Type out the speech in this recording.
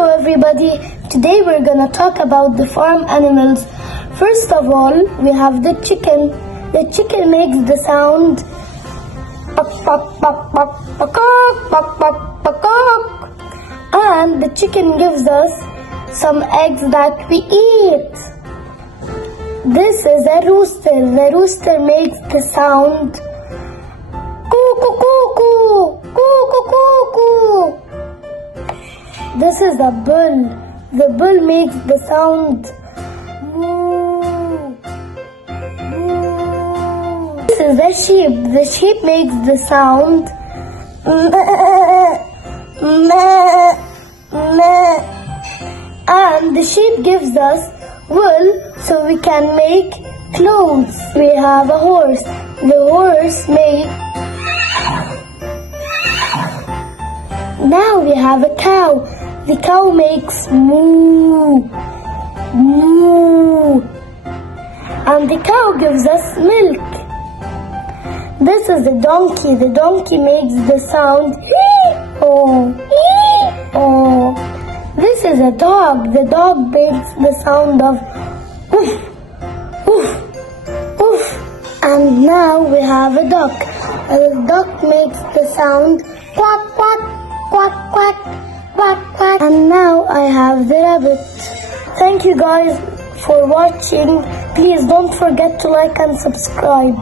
Hello everybody, today we're gonna talk about the farm animals. First of all, we have the chicken. The chicken makes the sound pok pok pok pok pok pok pok pok pok, and the chicken gives us some eggs that we eat. This is a rooster. The rooster makes the sound coo coo coo coo coo coo coo coo. This is a bull. The bull makes the sound moo, moo. This is a sheep. The sheep makes the sound meh, meh, meh. And the sheep gives us wool so we can make clothes. We have a horse. The horse makes. Now we have a cow. The cow makes moo, moo, and the cow gives us milk. This is a donkey. The donkey makes the sound ee-oh, ee-oh. This is a dog. The dog makes the sound of woof, woof, woof. And now we have a duck. The duck makes the sound quack, quack, quack, quack, quack, quack. And now I have the rabbit. Thank you guys for watching. Please don't forget to like and subscribe.